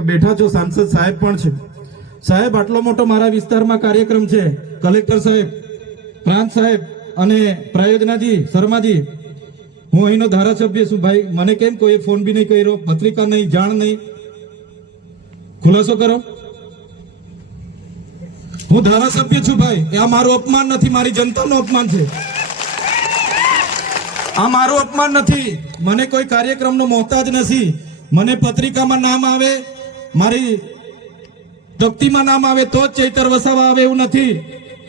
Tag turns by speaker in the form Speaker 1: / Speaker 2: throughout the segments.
Speaker 1: બેઠા છો સાંસદ સાહેબ પણ છે સાહેબ આટલો મોટો મારા વિસ્તારમાં કાર્યક્રમ છે કલેક્ટર સાહેબ પ્રાંત સાહેબ અને પ્રાયોજનાજી શર્માજી હું અહીંનો ધારાસભ્ય છું ભાઈ મને કેમ કોઈ ફોન બી નહીં કર્યો પત્રિકા નહીં જાણ નહીં ખુલાસો કરો હું ધારાસભ્ય છું ભાઈ આ મારું અપમાન નથી મારી જનતાનું અપમાન છે આ મારું અપમાન નથી મને કોઈ કાર્યક્રમનો મોહતાજ નથી મને પત્રિકામાં નામ આવે મારી તકતીમાં નામ આવે તો જ ચૈતર વસાવા આવે એવું નથી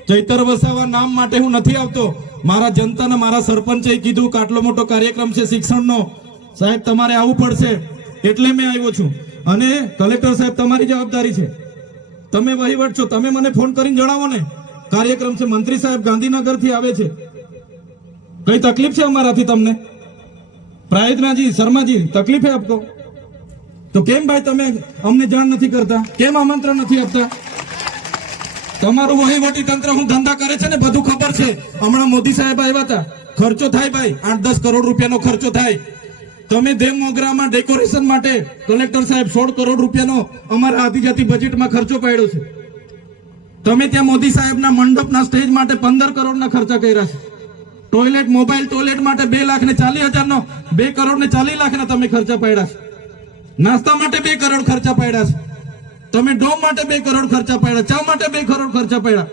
Speaker 1: ચૈતર વસાવા નામ માટે હું નથી આવતો મારા જનતાને મારા સરપંચે કીધું કે આટલો મોટો કાર્યક્રમ છે શિક્ષણનો સાહેબ તમારે આવવું પડશે એટલે મેં આવ્યો છું અને કલેક્ટર સાહેબ તમારી જવાબદારી છે તમે વહીવટ છો તમે મને ફોન કરીને જણાવો ને કાર્યક્રમ છે મંત્રી સાહેબ ગાંધીનગરથી આવે છે કઈ તકલીફ છે અમારાથી તમને પ્રાયતનાજી શર્માજી તકલીફે આપતો તો કેમ ભાઈ તમે અમને જાણ નથી કરતા કેમ આમંત્રણ નથી આપતા તમારું વહીવટી તંત્ર હું ધંધા કરે છે ને બધું ખબર છે હમણાં મોદી સાહેબ આવ્યા હતા ખર્ચો થાય ભાઈ આઠ દસ કરોડ રૂપિયાનો ખર્ચો થાય તમે દેવ મોગરામાં ડેકોરેશન માટે કલેક્ટર સાહેબ સોળ કરોડ રૂપિયાનો અમારા આદિજાતિ બજેટમાં ખર્ચો પાડ્યો છે તમે ત્યાં મોદી સાહેબના મંડપના સ્ટેજ માટે પંદર કરોડના ખર્ચા કર્યા છે ટોયલેટ મોબાઈલ ટોયલેટ માટે બે લાખ ને ચાલીસ હજારનો બે કરોડ ને ચાલીસ લાખના તમે ખર્ચા પાડ્યા છે નાસ્તા માટે બે કરોડ ખર્ચા પડ્યા છે તમે ડોમ માટે બે કરોડ ખર્ચા પડ્યા ચા માટે બે કરોડ ખર્ચા પડ્યા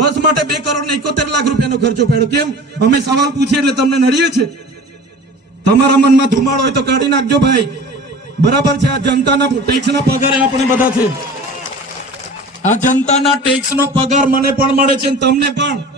Speaker 1: બસ માટે બે કરોડ ને એકોતેર લાખ રૂપિયાનો ખર્ચો પડ્યો કેમ અમે સવાલ પૂછીએ એટલે તમને નડીએ છે તમારા મનમાં ધુમાડો હોય તો કાઢી નાખજો ભાઈ બરાબર છે આ જનતાના ટેક્સના પગાર આપણે બધા છે આ જનતાના ટેક્સનો પગાર મને પણ મળે છે તમને પણ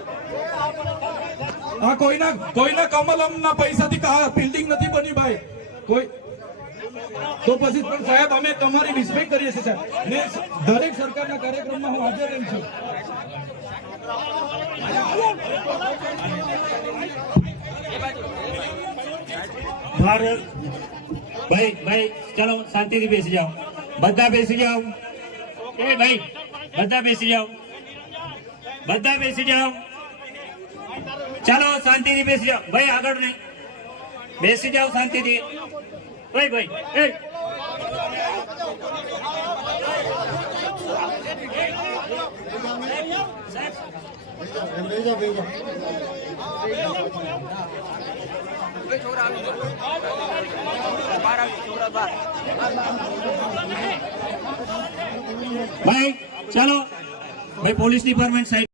Speaker 1: હા કોઈના કોઈના કમલમ ના પૈસાથી બિલ્ડિંગ નથી બની ભાઈ કોઈ તો પછી પણ સાહેબ અમે તમારી રિસ્પેક્ટ કરીએ છીએ સાહેબ દરેક સરકારના કાર્યક્રમમાં હું હાજર રહી છું
Speaker 2: ભારત ભાઈ ભાઈ ચલો શાંતિથી બેસી જાઓ બધા બેસી જાઓ એ ભાઈ બધા બેસી જાઓ બધા બેસી જાઓ चलो शांति दी बेसी जाओ भाई आगे नहीं बेसी जाओ शांति दी भाई भाई भाई चलो भाई पुलिस डिपार्टमेंट साइड